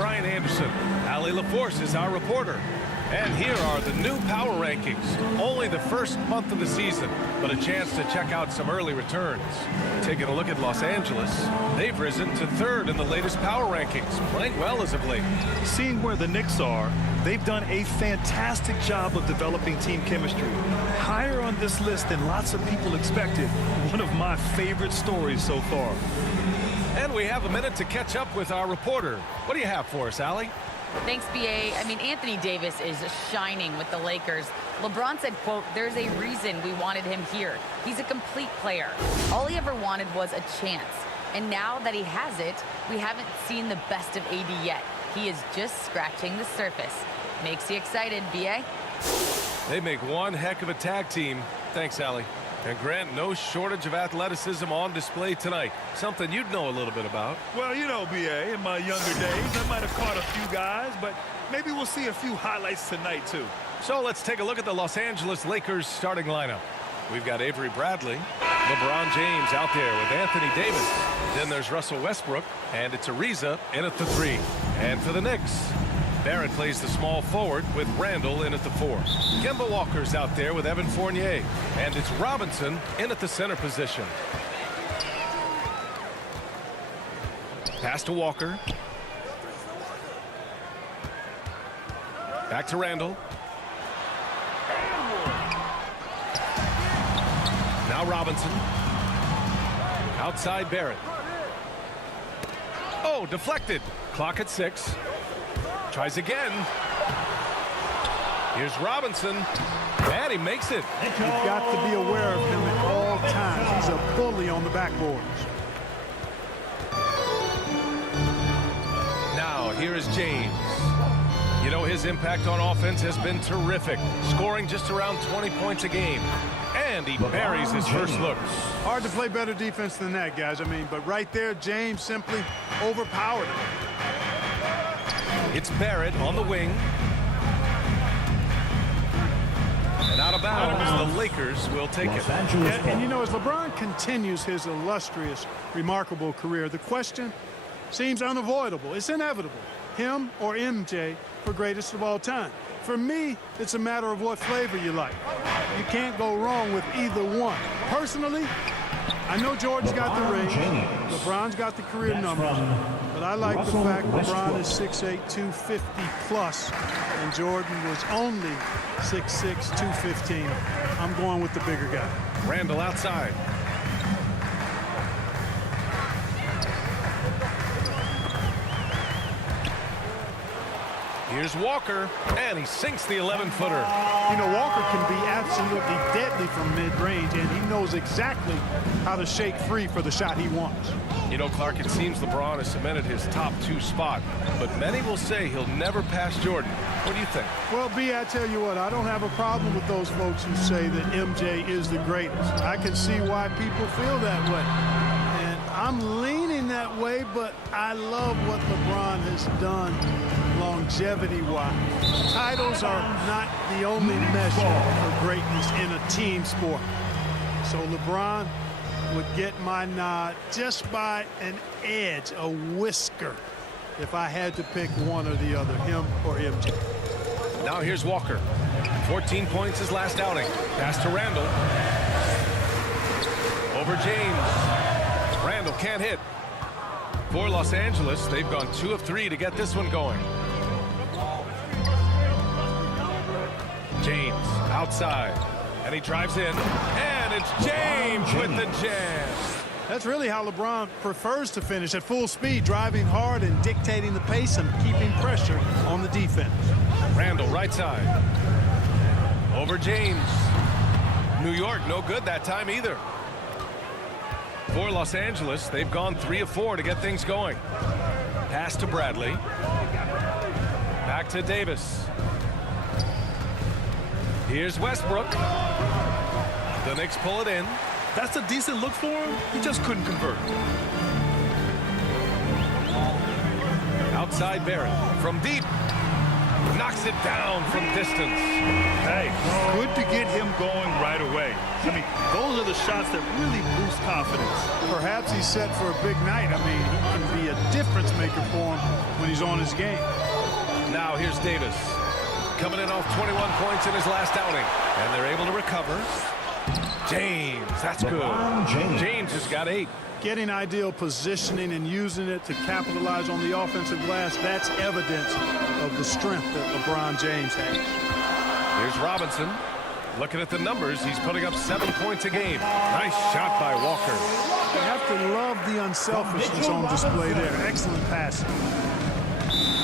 Brian Anderson. Allie LaForce is our reporter. And here are the new power rankings. Only the first month of the season, but a chance to check out some early returns. Taking a look at Los Angeles, they've risen to third in the latest power rankings, playing well as of late. Seeing where the Knicks are, they've done a fantastic job of developing team chemistry. Higher on this list than lots of people expected. One of my favorite stories so far. And we have a minute to catch up with our reporter. What do you have for us, Allie? Thanks, B.A. I mean, Anthony Davis is shining with the Lakers. LeBron said, quote, "There's a reason we wanted him here. He's a complete player. All he ever wanted was a chance. And now that he has it, we haven't seen the best of AD yet. He is just scratching the surface." Makes you excited, B.A.? They make one heck of a tag team. Thanks, Allie. And Grant, no shortage of athleticism on display tonight. Something you'd know a little bit about. Well, you know, B.A., in my younger days, I might have caught a few guys, but maybe we'll see a few highlights tonight, too. So let's take a look at the Los Angeles Lakers starting lineup. We've got Avery Bradley, LeBron James out there with Anthony Davis. Then there's Russell Westbrook, and it's Ariza in at the 3. And for the Knicks, Barrett plays the small forward with Randall in at the 4. Kemba Walker's out there with Evan Fournier. And it's Robinson in at the center position. Pass to Walker. Back to Randall. Now Robinson. Outside Barrett. Oh, deflected. Clock at 6. Tries again. Here's Robinson. And he makes it. You've got to be aware of him at all times. He's a bully on the backboards. Now, here is James. You know, his impact on offense has been terrific, scoring just around 20 points a game. And he buries his first looks. Hard to play better defense than that, guys. I mean, but right there, James simply overpowered him. It's Barrett on the wing. And out of bounds, the Lakers will take it. And you know, as LeBron continues his illustrious, remarkable career, the question seems unavoidable. It's inevitable. Him or MJ for greatest of all time. For me, it's a matter of what flavor you like. You can't go wrong with either one. Personally, I know Jordan's got the ring, LeBron's got the career numbers, but I like the fact LeBron is 6'8", 250 plus, and Jordan was only 6'6", 215. I'm going with the bigger guy. Randall outside. Here's Walker, and he sinks the 11-footer. You know, Walker can be absolutely deadly from mid-range, and he knows exactly how to shake free for the shot he wants. You know, Clark, it seems LeBron has cemented his top 2 spot, but many will say he'll never pass Jordan. What do you think? Well, B, I tell you what, I don't have a problem with those folks who say that MJ is the greatest. I can see why people feel that way. And I'm leaning that way, but I love what LeBron has done longevity-wise. Titles are not the only measure of greatness in a team sport. So LeBron would get my nod just by an edge, a whisker, if I had to pick one or the other, him or MJ. Now here's Walker. 14 points his last outing. Pass to Randall. Over James. Randall can't hit. For Los Angeles, they've gone 2 of 3 to get this one going. James outside, and he drives in, and it's James with the jam. That's really how LeBron prefers to finish, at full speed, driving hard and dictating the pace and keeping pressure on the defense. Randall right side. Over James. New York no good that time either. For Los Angeles, they've gone 3 of 4 to get things going. Pass to Bradley. Back to Davis. Here's Westbrook. The Knicks pull it in. That's a decent look for him. He just couldn't convert. Outside Barrett from deep. Knocks it down from distance. Hey, good to get him going right away. I mean, those are the shots that really boost confidence. Perhaps he's set for a big night. I mean, he can be a difference maker for him when he's on his game. Now here's Davis. Coming in off 21 points in his last outing. And they're able to recover. James, that's good. James has got 8. Getting ideal positioning and using it to capitalize on the offensive glass, that's evidence of the strength that LeBron James has. Here's Robinson. Looking at the numbers, he's putting up 7 points a game. Nice shot by Walker. You have to love the unselfishness on display there. Excellent passing.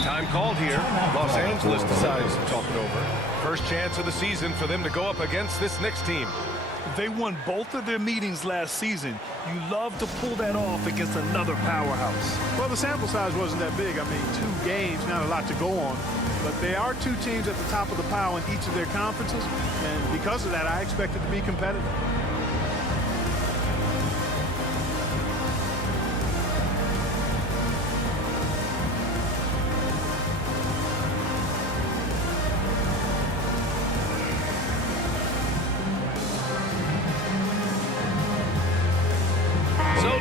Time called here. Los Angeles decides to talk it over. First chance of the season for them to go up against this Knicks team. They won both of their meetings last season. You love to pull that off against another powerhouse. Well, the sample size wasn't that big. I mean, 2 games, not a lot to go on. But they are 2 teams at the top of the pile in each of their conferences. And because of that, I expect it to be competitive.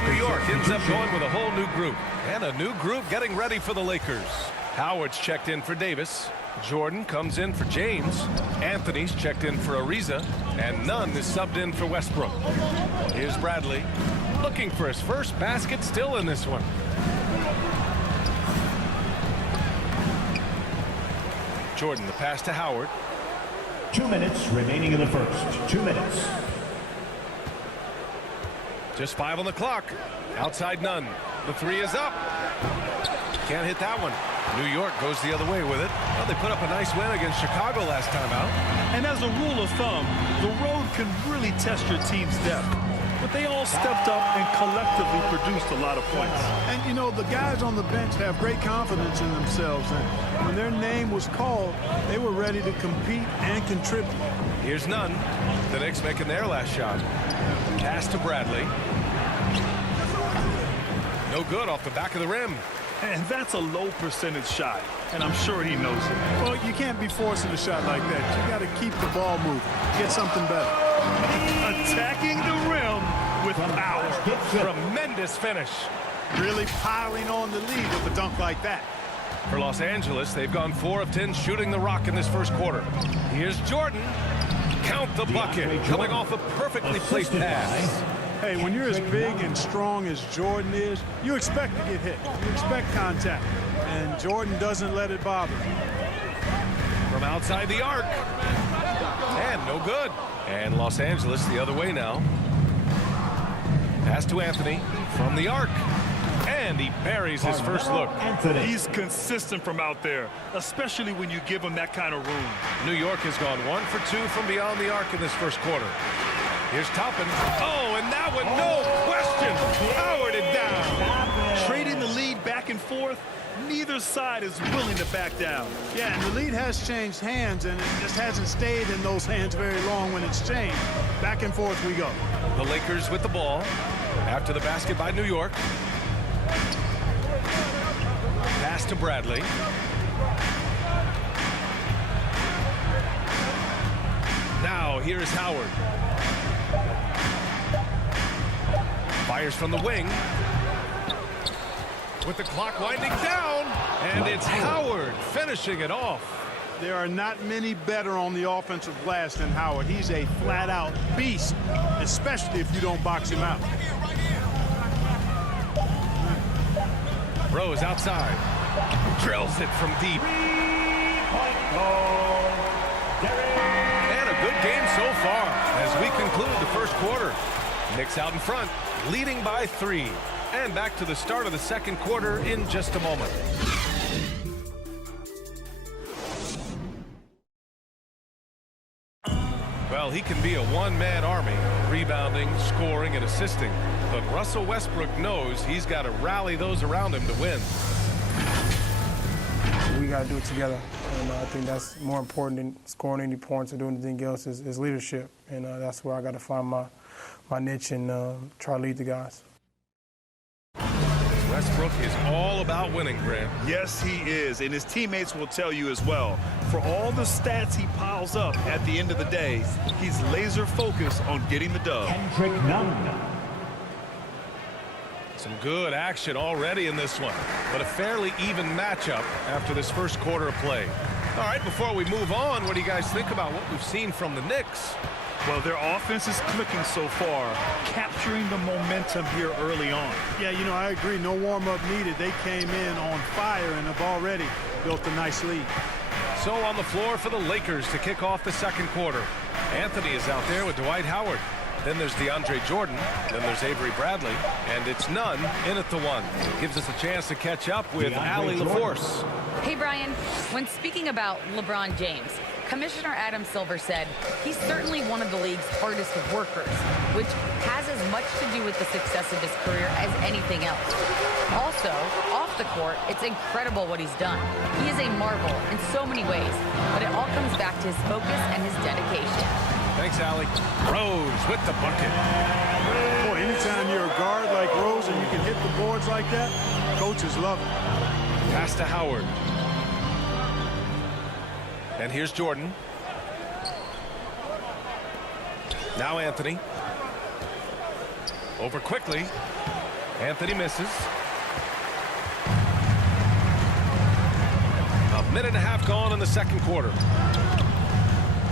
New York ends up going with a whole new group. And a new group getting ready for the Lakers. Howard's checked in for Davis. Jordan comes in for James. Anthony's checked in for Ariza. And Nunn is subbed in for Westbrook. Here's Bradley. Looking for his first basket, still in this one. Jordan, the pass to Howard. 2 minutes remaining in the first. 2 minutes. Just 5 on the clock. Outside Nunn. The 3 is up. Can't hit that one. New York goes the other way with it. Well, they put up a nice win against Chicago last time out. And as a rule of thumb, the road can really test your team's depth. But they all stepped up and collectively produced a lot of points. And, you know, the guys on the bench have great confidence in themselves. And when their name was called, they were ready to compete and contribute. Here's Nunn. The Knicks making their last shot. Pass to Bradley. No good off the back of the rim. And that's a low percentage shot. And I'm sure he knows it. Well, you can't be forcing a shot like that. You got to keep the ball moving. Get something better. Attacking the rim with power. Tremendous finish. Really piling on the lead with a dunk like that. For Los Angeles, they've gone 4 of 10 shooting the rock in this first quarter. Here's Jordan. Count the bucket. Coming off a perfectly placed pass. Hey, when you're as big and strong as Jordan is, you expect to get hit. You expect contact. And Jordan doesn't let it bother him. From outside the arc. And no good. And Los Angeles the other way now. Pass to Anthony from the arc. And he buries his first look. He's consistent from out there, especially when you give him that kind of room. New York has gone 1 for 2 from beyond the arc in this first quarter. Here's Toppin. Oh, and that one, no question. Powered it down. Trading the lead back and forth, neither side is willing to back down. Yeah, and the lead has changed hands, and it just hasn't stayed in those hands very long when it's changed. Back and forth we go. The Lakers with the ball after the basket by New York. Pass to Bradley. Now here is Howard. Fires from the wing. With the clock winding down. And it's Howard finishing it off. There are not many better on the offensive glass than Howard. He's a flat-out beast, especially if you don't box him out. Rose outside. Drills it from deep. And a good game so far as we conclude the first quarter. Knicks out in front, leading by 3. And back to the start of the second quarter in just a moment. Well, he can be a one-man army, rebounding, scoring, and assisting. But Russell Westbrook knows he's got to rally those around him to win. We got to do it together. And I think that's more important than scoring any points or doing anything else is leadership. And that's where I got to find my niche and try to lead the guys. Westbrook is all about winning, Grant. Yes, he is, and his teammates will tell you as well. For all the stats he piles up at the end of the day, he's laser focused on getting the dub. Kendrick Nunn. Some good action already in this one, but a fairly even matchup after this first quarter of play. All right, before we move on, what do you guys think about what we've seen from the Knicks? Well, their offense is clicking so far, capturing the momentum here early on. Yeah, you know, I agree. No warm-up needed. They came in on fire and have already built a nice lead. So on the floor for the Lakers to kick off the second quarter. Anthony is out there with Dwight Howard. Then there's DeAndre Jordan. Then there's Avery Bradley. And it's Nunn in at the one. Gives us a chance to catch up with Allie LaForce. Hey, Brian, when speaking about LeBron James, Commissioner Adam Silver said he's certainly one of the league's hardest workers, which has as much to do with the success of his career as anything else. Also, off the court, it's incredible what he's done. He is a marvel in so many ways, but it all comes back to his focus and his dedication. Thanks, Allie. Rose with the bucket. Boy, anytime you're a guard like Rose and you can hit the boards like that, coaches love it. Pass to Howard. And here's Jordan. Now Anthony. Over quickly. Anthony misses. A minute and a half gone in the second quarter.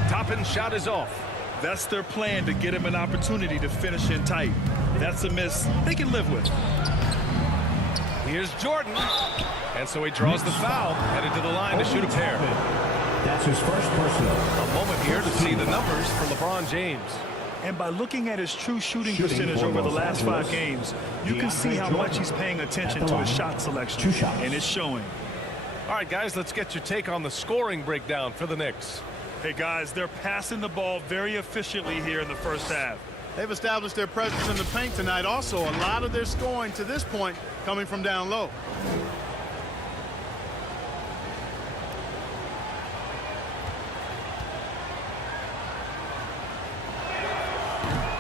Toppin shot is off. That's their plan, to get him an opportunity to finish in tight. That's a miss they can live with. Here's Jordan. And so he draws the foul, headed to the line to shoot a pair. That's his first personal. A moment here to see the numbers for LeBron James. And by looking at his true shooting percentage over the last 5 games, you can see how much he's paying attention to his shot selection. 2 shots. And it's showing. All right, guys, let's get your take on the scoring breakdown for the Knicks. Hey, guys, they're passing the ball very efficiently here in the first half. They've established their presence in the paint tonight. Also, a lot of their scoring to this point coming from down low.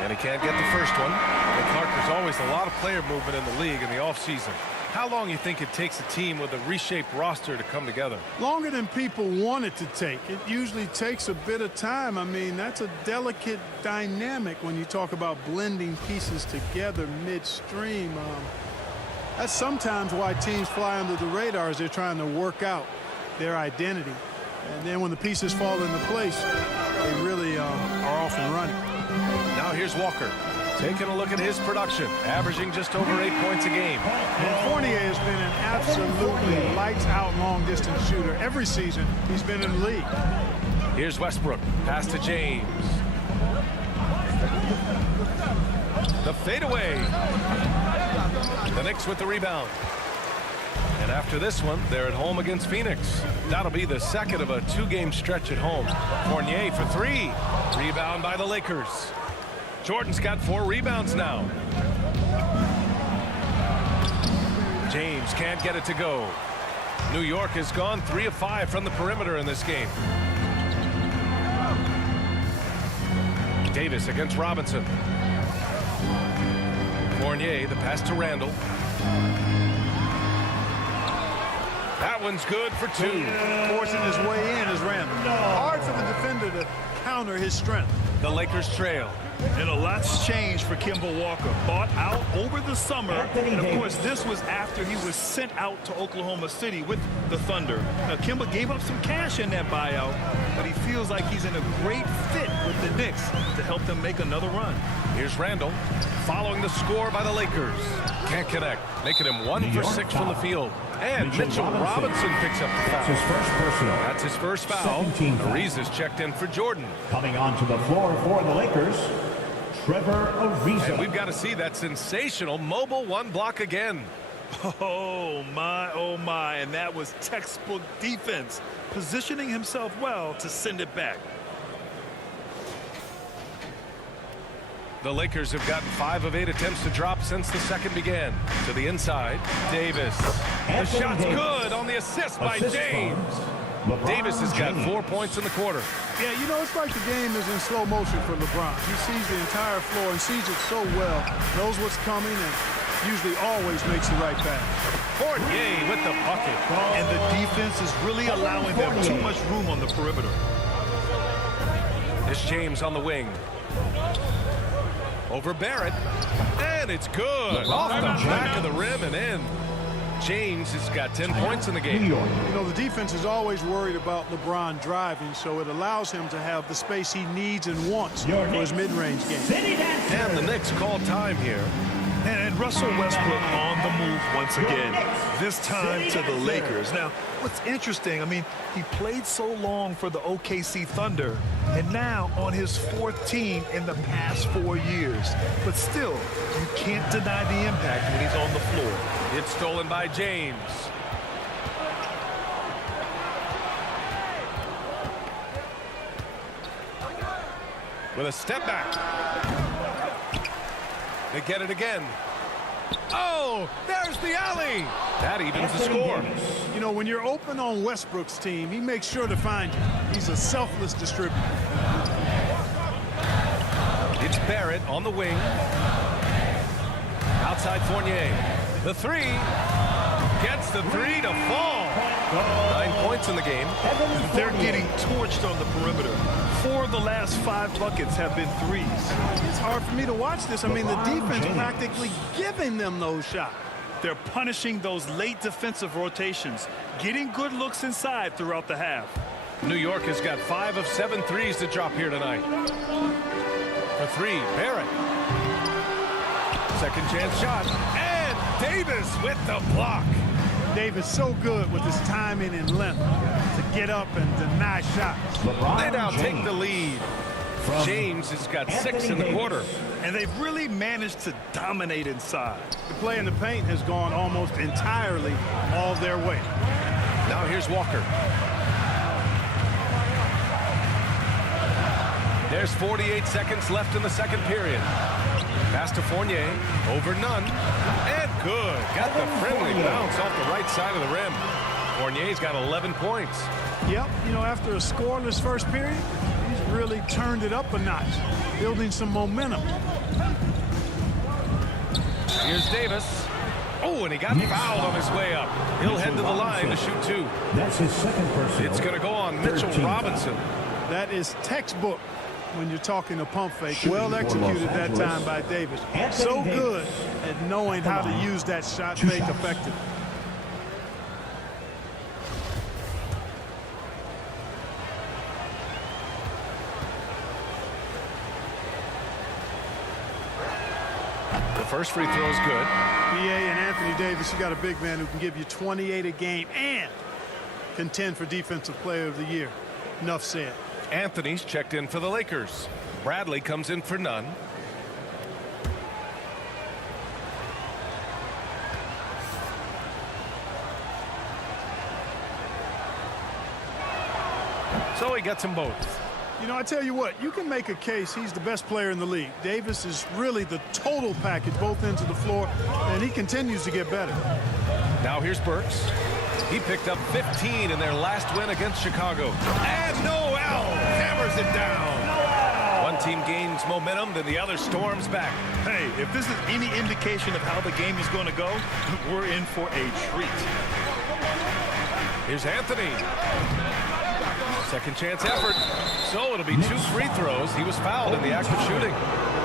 And he can't get the first one. And Clark, there's always a lot of player movement in the league in the offseason. How long do you think it takes a team with a reshaped roster to come together? Longer than people want it to take. It usually takes a bit of time. I mean, that's a delicate dynamic when you talk about blending pieces together midstream. That's sometimes why teams fly under the radar, as they're trying to work out their identity. And then when the pieces fall into place, they really are off and running. Now here's Walker. Taking a look at his production, averaging just over 8 points a game. And Fournier has been an absolutely lights-out long-distance shooter. Every season he's been in the league. Here's Westbrook. Pass to James. The fadeaway. The Knicks with the rebound. And after this one, they're at home against Phoenix. That'll be the second of a 2-game stretch at home. Fournier for 3. Rebound by the Lakers. Jordan's got 4 rebounds now. James can't get it to go. New York has gone 3 of 5 from the perimeter in this game. Davis against Robinson. Fournier, the pass to Randall. That one's good for 2. Forcing his way in is Randall. Hard for the defender to counter his strength. The Lakers trail. And a lot's changed for Kemba Walker. Bought out over the summer. And, of course, this was after he was sent out to Oklahoma City with the Thunder. Now, Kemba gave up some cash in that buyout, but he feels like he's in a great fit with the Knicks to help them make another run. Here's Randall following the score by the Lakers. Can't connect, making him 1 for 6 from the field. And Mitchell Robinson picks up the foul. That's his first personal. That's his first foul. Ariza's checked in for Jordan. Coming onto the floor for the Lakers, Trevor Ariza. And we've got to see that sensational mobile 1 block again. Oh, my. And that was textbook defense, positioning himself well to send it back. The Lakers have gotten 5 of 8 attempts to drop since the second began. To the inside, Davis. The shot's good on the assist by James. Davis has got 4 points in the quarter. Yeah, you know, it's like the game is in slow motion for LeBron. He sees the entire floor and sees it so well, knows what's coming, and usually always makes the right pass. Fournier with the bucket. And the defense is really allowing them too much room on the perimeter. It's James on the wing. Over Barrett. And it's good. Off the back of the rim and in. James has got 10 points in the game. You know, the defense is always worried about LeBron driving, so it allows him to have the space he needs and wants for his mid-range game. And the Knicks call time here. And Russell Westbrook on the move once again, this time to the Lakers. Now, what's interesting, I mean, he played so long for the OKC Thunder, and now on his 4th team in the past 4 years. But still, you can't deny the impact when he's on the floor. It's stolen by James. With a step back. They get it again. Oh, there's the alley. That evens the score. You know, when you're open on Westbrook's team, he makes sure to find you. He's a selfless distributor. It's Barrett on the wing. Outside Fournier. The three. Gets the three to fall. 9 points in the game. They're getting torched on the perimeter. 4 of the last 5 buckets have been threes. It's hard for me to watch this. I mean, the defense practically giving them those shots. They're punishing those late defensive rotations, getting good looks inside throughout the half. New York has got 5 of 7 threes to drop here tonight. For 3, Barrett. Second chance shot. And Davis with the block. Davis so good with his timing and length to get up and deny shots. They now take the lead. James has got 6 in the quarter. And they've really managed to dominate inside. The play in the paint has gone almost entirely all their way. Now here's Walker. There's 48 seconds left in the second period. Pass to Fournier. Over Nunn. And good. Got the friendly bounce off the right side of the rim. Fournier's got 11 points. Yep, you know, after a scoreless first period, he's really turned it up a notch, building some momentum. Here's Davis. Oh, and he got fouled on his way up. He'll head to the line to shoot 2. That's his second personal. It's going to go on Mitchell Robinson. That is textbook when you're talking a pump fake. Well executed that time by Davis. So good at knowing how to use that shot fake effectively. The first free throw is good. B.A. and Anthony Davis, you got a big man who can give you 28 a game and contend for Defensive Player of the Year. Enough said. Anthony's checked in for the Lakers. Bradley comes in for Nunn. So he gets them both. You know, I tell you what, you can make a case he's the best player in the league. Davis is really the total package, both ends of the floor, and he continues to get better. Now here's Burks. He picked up 15 in their last win against Chicago. And Noel hammers it down. One team gains momentum, then the other storms back. Hey, if this is any indication of how the game is going to go, we're in for a treat. Here's Anthony. Second chance effort. So it'll be 2 free throws. He was fouled in the act of shooting.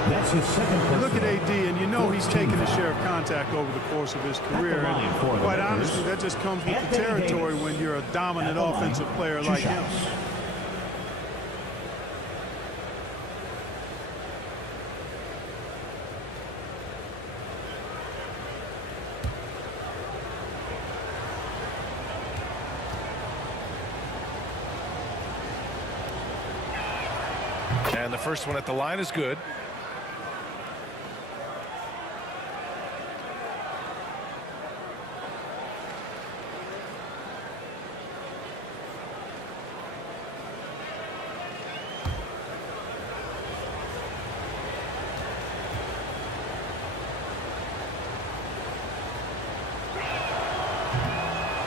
That's his second personal. Look at AD, and you know he's taken a share of contact over the course of his career. And quite honestly, that just comes with the territory when you're a dominant offensive player like him. And the first one at the line is good.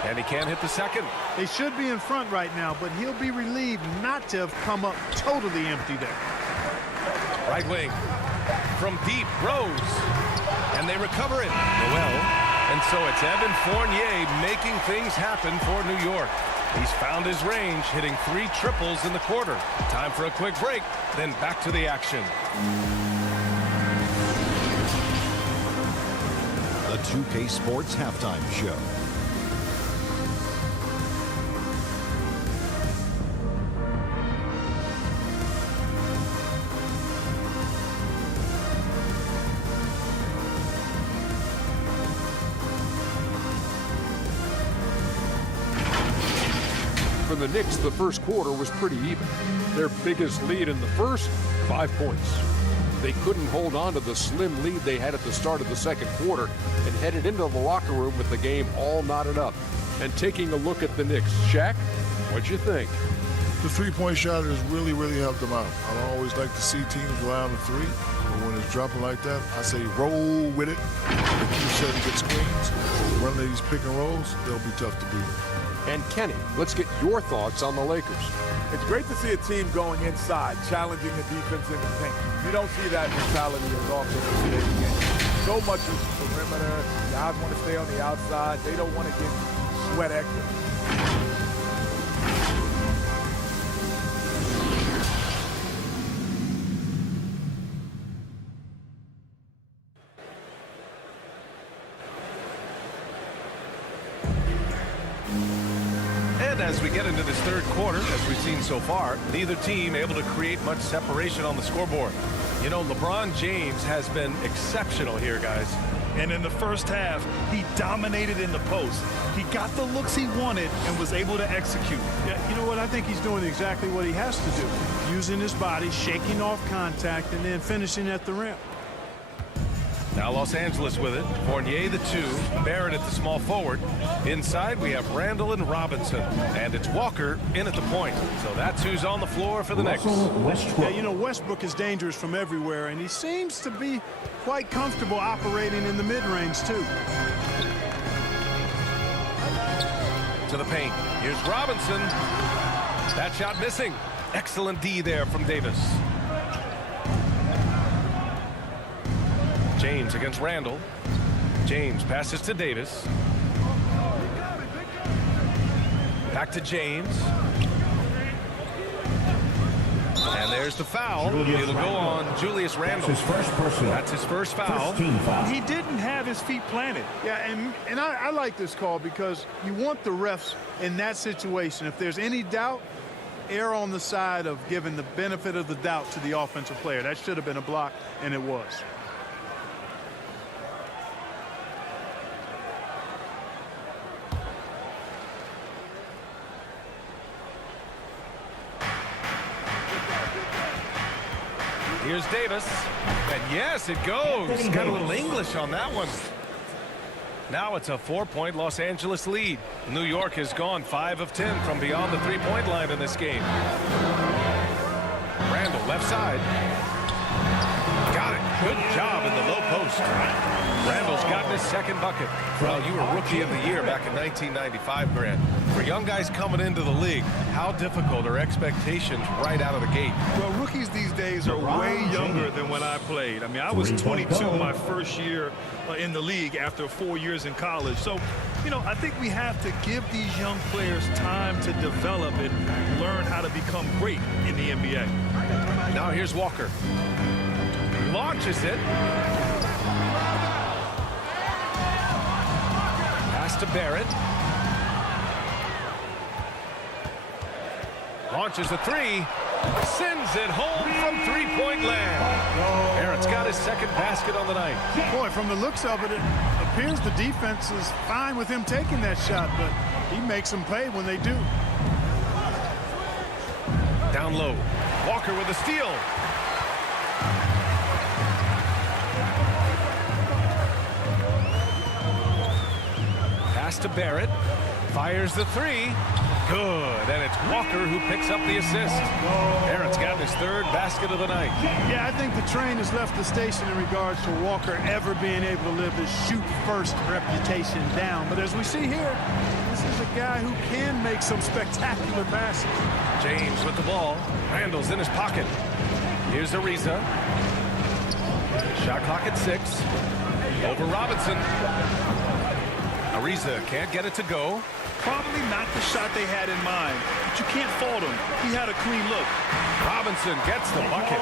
And he can't hit the second. They should be in front right now, but he'll be relieved not to have come up totally empty there. Right wing. From deep, Rose. And they recover it. Noel. And so it's Evan Fournier making things happen for New York. He's found his range, hitting 3 triples in the quarter. Time for a quick break, then back to the action. 2K Sports Halftime Show. For the Knicks, the first quarter was pretty even. Their biggest lead in the first, 5 points. They couldn't hold on to the slim lead they had at the start of the second quarter and headed into the locker room with the game all knotted up. And taking a look at the Knicks, Shaq, what'd you think? The three-point shot has really, really helped them out. I always like to see teams rely on the three, but when it's dropping like that, I say roll with it. They keep setting good screens, run these pick and rolls, they'll be tough to beat. And Kenny, let's get your thoughts on the Lakers. It's great to see a team going inside, challenging the defense in the paint. You don't see that mentality as often in today's game. So much is perimeter. The guys want to stay on the outside. They don't want to get sweat equity. As we get into this third quarter, as we've seen so far, neither team able to create much separation on the scoreboard. You know, LeBron James has been exceptional here, guys. And in the first half, he dominated in the post. He got the looks he wanted and was able to execute. Yeah, you know what? I think he's doing exactly what he has to do. Using his body, shaking off contact, and then finishing at the rim. Now Los Angeles with it. Fournier the 2, Barrett at the small forward. Inside we have Randall and Robinson. And it's Walker in at the point. So that's who's on the floor for the Knicks. Yeah, you know, Westbrook is dangerous from everywhere, and he seems to be quite comfortable operating in the mid-range, too. To the paint. Here's Robinson. That shot missing. Excellent D there from Davis. James against Randall. James passes to Davis. Back to James. And there's the foul. It'll go on Julius Randle. That's his first personal. That's his first foul. He didn't have his feet planted. Yeah, and I like this call because you want the refs in that situation. If there's any doubt, err on the side of giving the benefit of the doubt to the offensive player. That should have been a block, and it was. Here's Davis. And yes, it goes. Got a little English on that one. Now it's a 4-point Los Angeles lead. New York has gone 5 of 10 from beyond the three-point line in this game. Randall, left side. Got it. Good job in the low post. Randall's gotten his second bucket. Well, you were Rookie of the Year back in 1995, Grant. For young guys coming into the league, how difficult are expectations right out of the gate? Well, rookies these days are way younger than when I played. I mean, I was 22 my first year in the league after 4 years in college. So, you know, I think we have to give these young players time to develop and learn how to become great in the NBA. Now here's Walker. Launches it. Pass to Barrett. Launches a 3. Sends it home from three-point land. Barrett's got his second basket on the night. Boy, from the looks of it, it appears the defense is fine with him taking that shot, but he makes them pay when they do. Down low. Walker with a steal. Pass to Barrett. Fires the 3. Good. And it's Walker who picks up the assist. Barrett's got his third basket of the night. Yeah, I think the train has left the station in regards to Walker ever being able to live his shoot-first reputation down. But as we see here, this is a guy who can make some spectacular passes. James with the ball. Randall's in his pocket. Here's Ariza. Shot clock at 6. Over Robinson. Ariza can't get it to go. Probably not the shot they had in mind, but you can't fault him. He had a clean look. Robinson gets the bucket.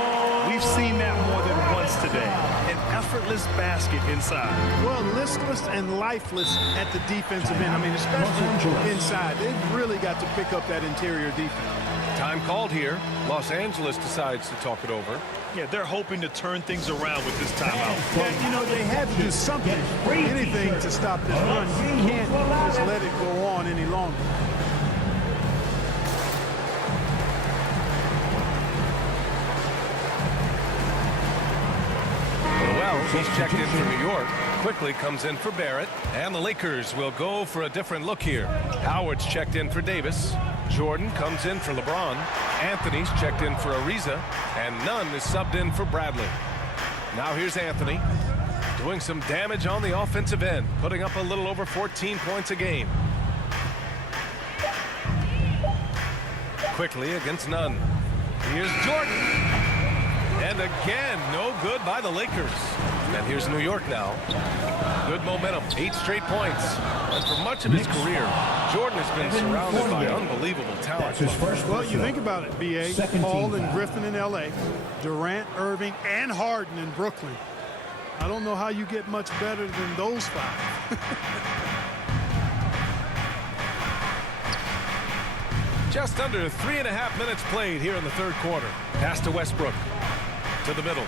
We've seen that more than once today. An effortless basket inside. Well, listless and lifeless at the defensive end. I mean, especially inside. They've really got to pick up that interior defense. Time called here. Los Angeles decides to talk it over. Yeah, they're hoping to turn things around with this timeout. Yeah, you know, they had to do something, anything to stop this run. You can't just let it go on any longer. Well, he's checked in for New York. Quickly comes in for Barrett. And the Lakers will go for a different look here. Howard's checked in for Davis. Jordan comes in for LeBron. Anthony's checked in for Ariza. And Nunn is subbed in for Bradley. Now here's Anthony doing some damage on the offensive end, putting up a little over 14 points a game. Quickly against Nunn. Here's Jordan. And again, no good by the Lakers. And here's New York now. Good momentum, 8 straight points. And for much of his career, Jordan has been surrounded by unbelievable talent. Well, you think about it, B.A. Paul and Griffin in L.A., Durant, Irving, and Harden in Brooklyn. I don't know how you get much better than those 5. Just under 3.5 minutes played here in the third quarter. Pass to Westbrook. To the middle.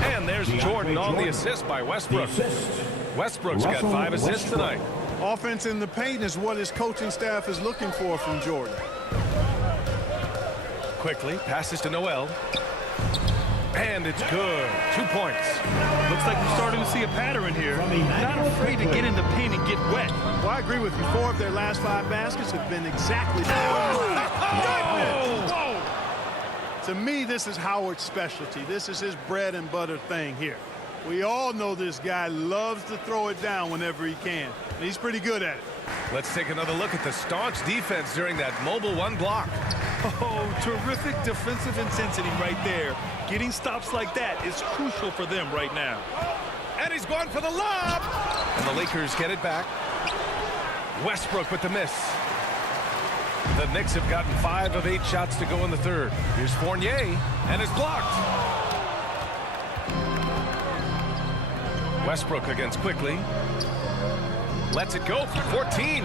And there's Jordan on the assist by Westbrook. Westbrook's got 5 assists tonight. Offense in the paint is what his coaching staff is looking for from Jordan. Quickly passes to Noel. And it's good. 2 points. Looks like we're starting to see a pattern here. Not afraid to get in the paint and get wet. Well, I agree with you. 4 of their last 5 baskets have been exactly that. Whoa! To me, this is Howard's specialty. This is his bread and butter thing here. We all know this guy loves to throw it down whenever he can. And he's pretty good at it. Let's take another look at the staunch defense during that mobile 1 block. Oh, terrific defensive intensity right there. Getting stops like that is crucial for them right now. And he's going for the lob. And the Lakers get it back. Westbrook with the miss. The Knicks have gotten 5 of 8 shots to go in the third. Here's Fournier, and it's blocked. Westbrook against Quickly. Lets it go for 14.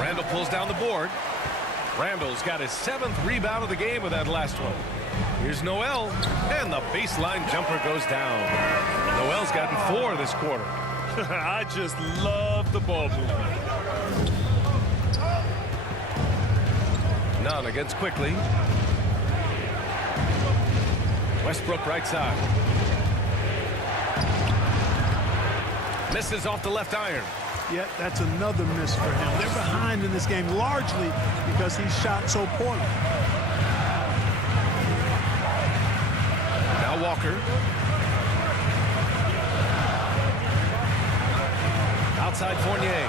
Randall pulls down the board. Randall's got his 7th rebound of the game with that last one. Here's Noel, and the baseline jumper goes down. Noel's gotten 4 this quarter. I just love the ball movement. Nunn against Quickly. Westbrook right side. Misses off the left iron. Yet that's another miss for him. They're behind in this game largely because he shot so poorly. Now Walker. Outside Fournier.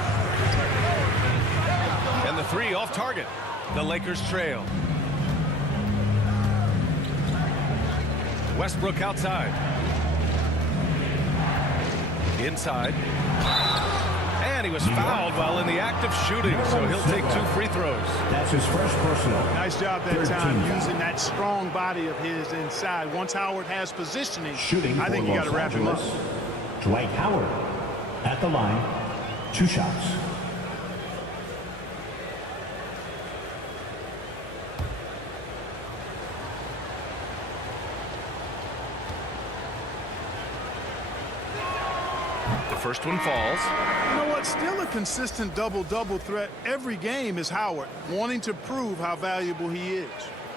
And the 3 off target. The Lakers trail. Westbrook outside. Inside. And he was fouled while in the act of shooting, so he'll take 2 free throws. That's his first personal. Nice job that time using that strong body of his inside. Once Howard has positioning, I think you got to wrap him up. Dwight Howard at the line, 2 shots. First one falls. You know what? Still a consistent double-double threat every game is Howard, wanting to prove how valuable he is.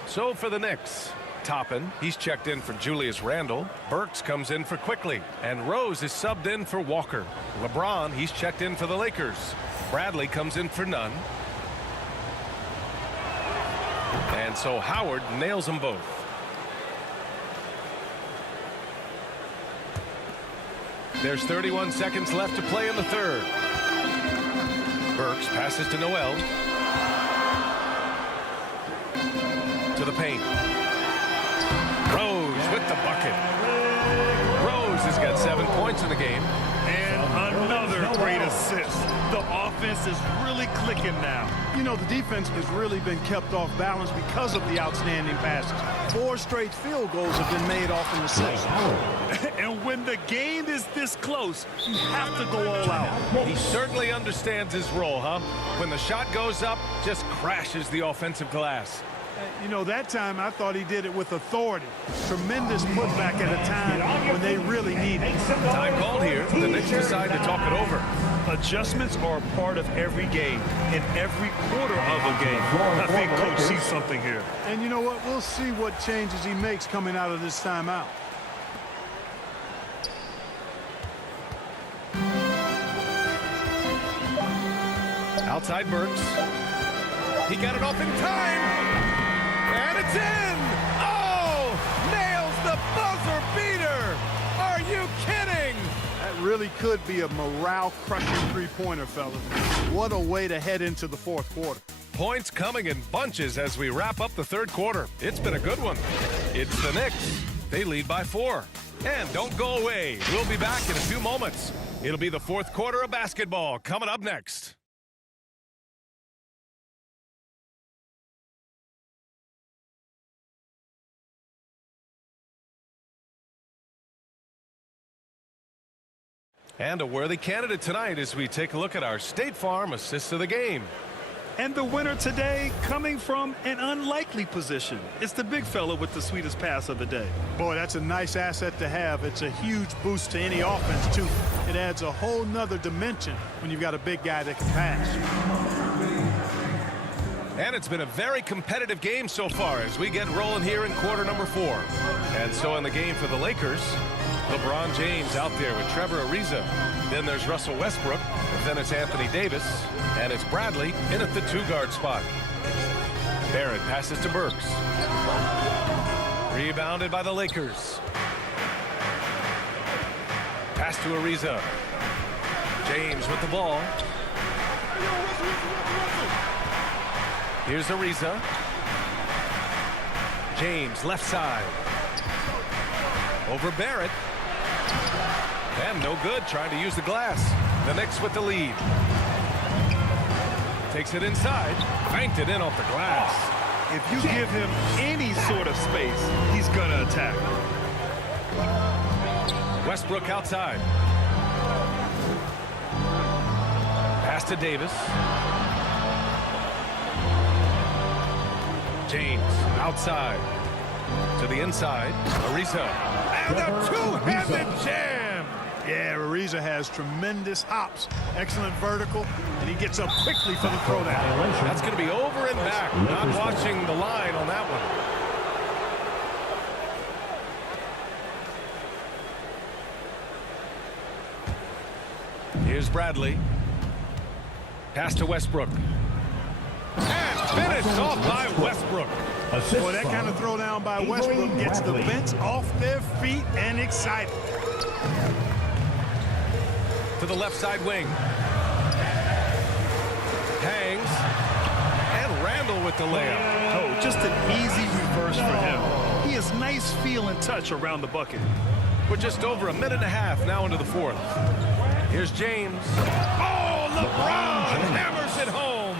So for the Knicks, Toppin, he's checked in for Julius Randle. Burks comes in for Quickly. And Rose is subbed in for Walker. LeBron, he's checked in for the Lakers. Bradley comes in for Nunn. And so Howard nails them both. There's 31 seconds left to play in the third. Burks passes to Noel. To the paint. Rose with the bucket. Rose has got 7 points in the game. And another great assist. The offense is really clicking now. You know, the defense has really been kept off balance because of the outstanding passes. 4 straight field goals have been made off an assist. And when the game is this close, you have to go all out. He certainly understands his role, huh? When the shot goes up, just crashes the offensive glass. You know, that time I thought he did it with authority. Tremendous putback at a time when they really need it. Time called here. The Knicks decide to talk it over. Adjustments are a part of every game, in every quarter of a game. I think Coach sees something here. And you know what? We'll see what changes he makes coming out of this timeout. Outside Burks. He got it off in time. And it's in! Oh! Nails the buzzer beater! Are you kidding? That really could be a morale-crushing three-pointer, fellas. What a way to head into the fourth quarter. Points coming in bunches as we wrap up the third quarter. It's been a good one. It's the Knicks. They lead by 4. And don't go away. We'll be back in a few moments. It'll be the fourth quarter of basketball coming up next. And a worthy candidate tonight as we take a look at our State Farm assist of the game. And the winner today coming from an unlikely position. It's the big fella with the sweetest pass of the day. Boy, that's a nice asset to have. It's a huge boost to any offense, too. It adds a whole nother dimension when you've got a big guy that can pass. And it's been a very competitive game so far as we get rolling here in quarter number 4. And so in the game for the Lakers, LeBron James out there with Trevor Ariza. Then there's Russell Westbrook. Then it's Anthony Davis. And it's Bradley in at the 2-guard spot. Barrett passes to Burks. Rebounded by the Lakers. Pass to Ariza. James with the ball. Here's Ariza. James left side. Over Barrett. And no good, trying to use the glass. The Knicks with the lead. Takes it inside. Banked it in off the glass. If you give him any sort of space, he's going to attack. Westbrook outside. Pass to Davis. James outside. To the inside. Ariza. And a two-handed jam. Yeah, Ariza has tremendous hops. Excellent vertical, and he gets up quickly for the throwdown. That's going to be over and back. Not watching the line on that one. Here's Bradley. Pass to Westbrook. And finished off by Westbrook. Boy, that kind of throwdown by Westbrook gets the bench off their feet and excited. To the left side wing. Hangs. And Randall with the layup. Oh, just an easy reverse for him. He has nice feel and touch around the bucket. We're just over a minute and a half now into the fourth. Here's James. Oh, LeBron hammers it home.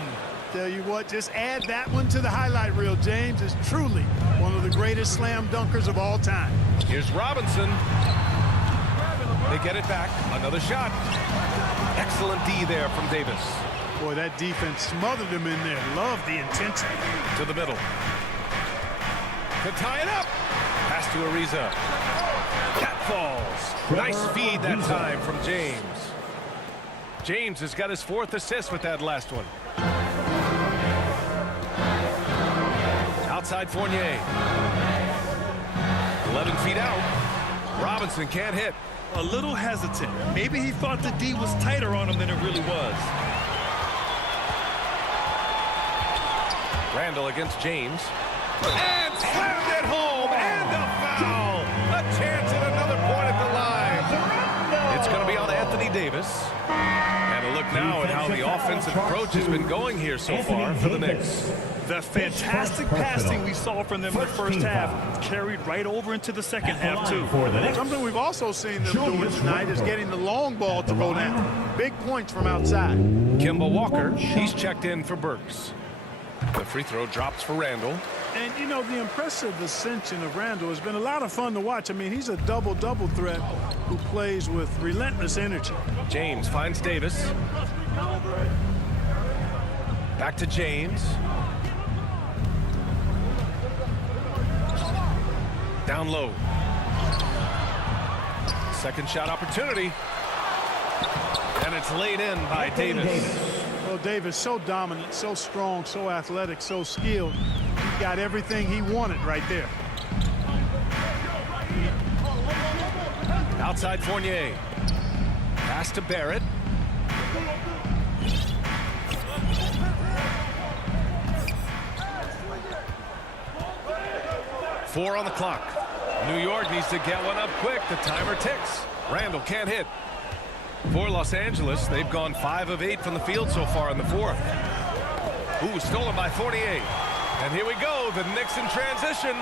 Tell you what, just add that one to the highlight reel. James is truly one of the greatest slam dunkers of all time. Here's Robinson. They get it back. Another shot. Excellent D there from Davis. Boy, that defense smothered him in there. Love the intensity. To the middle. To tie it up. Pass to Ariza. Cat falls. Nice feed that time from James. James has got his 4th assist with that last one. Outside Fournier. 11 feet out. Robinson can't hit. A little hesitant. Maybe he thought the D was tighter on him than it really was. Randall against James. And slammed it home. And a foul. A chance at another point at the line. It's going to be on Anthony Davis. And a look now at how the offensive approach has been going here so far for the Knicks. The fantastic passing we saw from them in the first half carried right over into the second half, too. Something we've also seen them doing tonight is getting the long ball to go down. Big points from outside. Kemba Walker, he's checked in for Burks. The free throw drops for Randall. And, you know, the impressive ascension of Randall has been a lot of fun to watch. I mean, he's a double-double threat who plays with relentless energy. James finds Davis. Back to James. Down low. Second shot opportunity. And it's laid in by Davis. Well, Davis, so dominant, so strong, so athletic, so skilled. He got everything he wanted right there. Outside Fournier. Pass to Barrett. Four on the clock. New York needs to get one up quick. The timer ticks. Randall can't hit. For Los Angeles, they've gone 5 of 8 from the field so far in the fourth. Ooh, stolen by Fournier. And here we go, the Knicks in transition.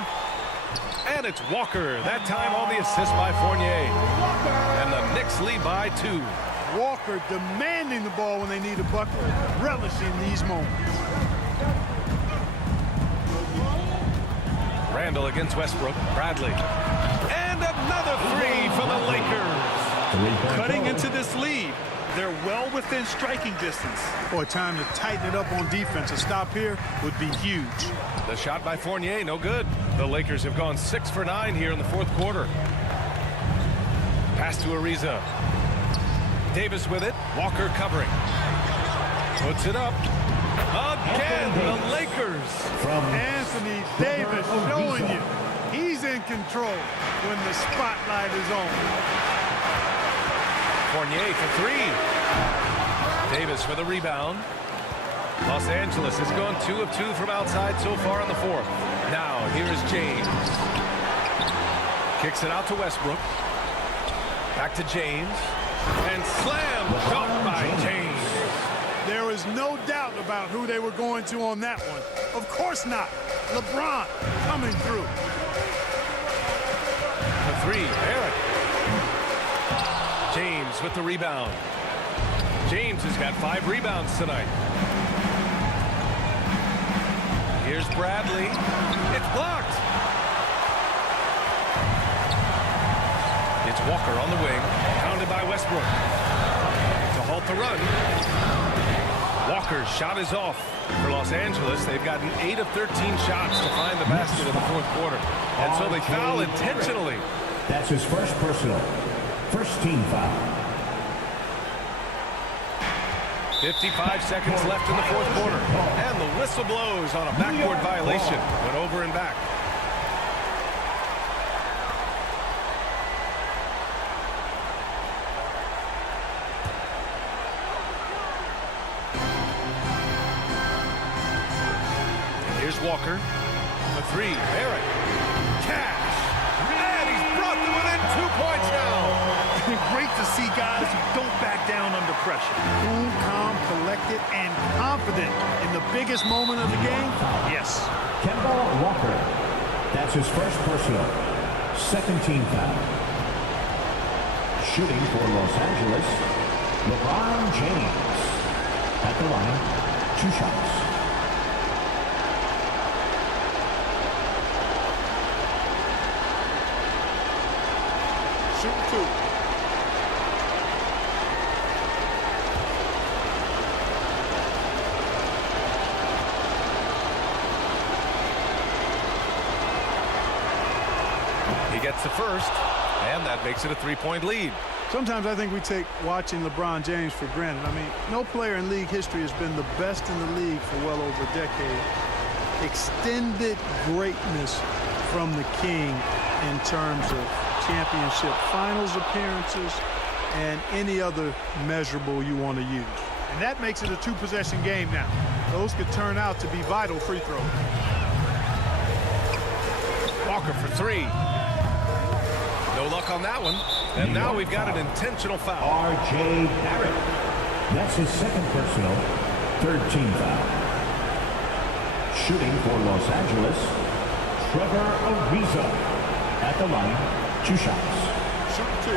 And it's Walker, that time on the assist by Fournier. And the Knicks lead by 2. Walker demanding the ball when they need a bucket, relishing these moments. Randall against Westbrook. Bradley. And another three for the Lakers. Cutting into this lead. They're well within striking distance. Boy, time to tighten it up on defense. A stop here would be huge. The shot by Fournier, no good. The Lakers have gone 6 for 9 here in the fourth quarter. Pass to Ariza. Davis with it. Walker covering. Puts it up. Again, the Lakers. From Anthony Davis showing you he's in control when the spotlight is on. Fournier for 3. Davis for the rebound. Los Angeles has gone 2 of 2 from outside so far in the fourth. Now, here is James. Kicks it out to Westbrook. Back to James. And slam dunk by James. There is no doubt about who they were going to on that one. Of course not. LeBron coming through. The 3, Barrett. James with the rebound. James has got 5 rebounds tonight. Here's Bradley. It's blocked. It's Walker on the wing. Pounded by Westbrook. To halt the run. Walker's shot is off. For Los Angeles, they've gotten 8 of 13 shots to find the basket in the fourth quarter. And so they foul intentionally. That's his first personal. First team foul. 55 seconds left in the fourth quarter. And the whistle blows on a backboard violation. Went over and back. Here's Walker. The 3, Barrett. Cash. And he's brought them within 2 points now. Great to see guys who don't back down under pressure. Cool, calm, collected, and confident in the biggest moment of the game. Yes. Kemba Walker. That's his first personal. Second team foul. Shooting for Los Angeles, LeBron James. At the line, 2 shots. Shoot 2. Gets the first, and that makes it a 3-point lead. Sometimes I think we take watching LeBron James for granted. I mean, no player in league history has been the best in the league for well over a decade. Extended greatness from the king in terms of championship finals appearances and any other measurable you want to use. And that makes it a 2-possession game now. Those could turn out to be vital free throws. Walker for 3. No luck on that one. And now we've got an intentional foul. R.J. Barrett. That's his second personal, third team foul. Shooting for Los Angeles, Trevor Ariza. At the line, 2 shots. Shoot 2.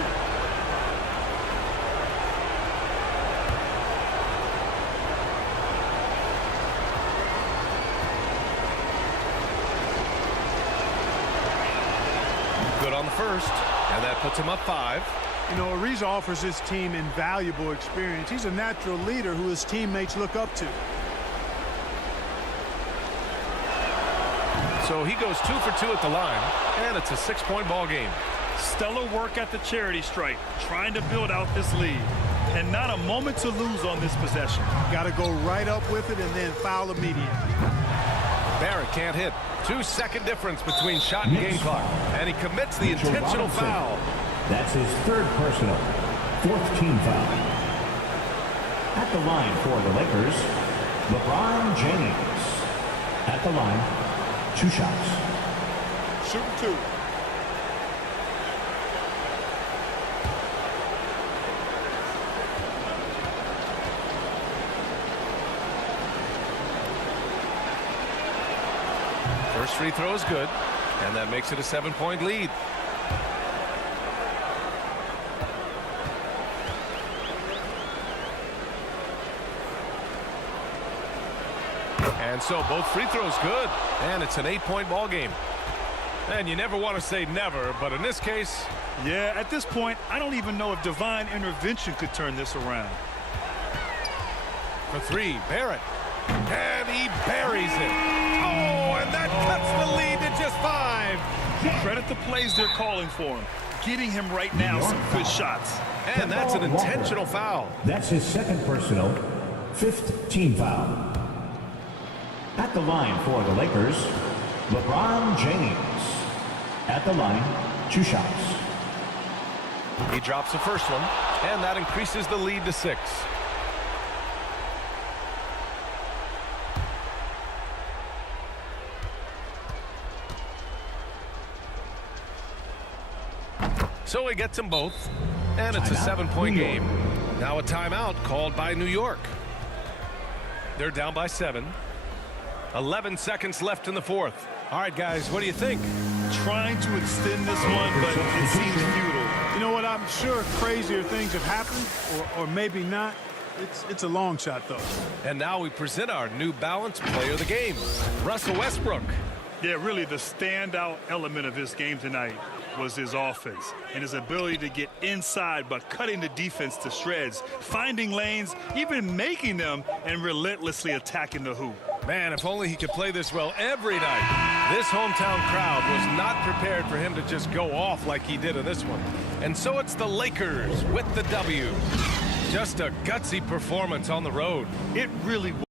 Good on the first, and that puts him up 5. You know, Ariza offers his team invaluable experience. He's a natural leader who his teammates look up to. So he goes 2 for 2 at the line, and it's a 6-point ball game. Stellar work at the charity stripe, trying to build out this lead. And not a moment to lose on this possession. Got to go right up with it and then foul immediately. Barrett can't hit. 2-second difference between shot and game clock. And he commits the intentional foul. That's his third personal, fourth team foul. At the line for the Lakers, LeBron James. At the line, 2 shots. Shoot 2. First free throw is good, and that makes it a 7-point lead. And so both free throws good, and it's an 8-point ball game. And you never want to say never, but in this case, yeah, at this point, I don't even know if divine intervention could turn this around. For 3, Barrett. And he buries it. Oh, and that cuts the lead to just 5. Credit the plays they're calling for him. Getting him right now some good shots. And that's an intentional foul. That's his second personal, fifth team foul. At the line for the Lakers, LeBron James. At the line, 2 shots. He drops the first one, and that increases the lead to 6. So he gets them both, and it's a 7-point game. Now a timeout called by New York. They're down by 7. 11 seconds left in the 4th. All right, guys, what do you think? Trying to extend this one, but it seems futile. You know what? I'm sure crazier things have happened, or maybe not. It's a long shot, though. And now we present our New Balance player of the game, Russell Westbrook. Yeah, really the standout element of this game tonight was his offense and his ability to get inside by cutting the defense to shreds, finding lanes, even making them, and relentlessly attacking the hoop. Man, if only he could play this well every night. This hometown crowd was not prepared for him to just go off like he did in this one. And so it's the Lakers with the W. Just a gutsy performance on the road. It really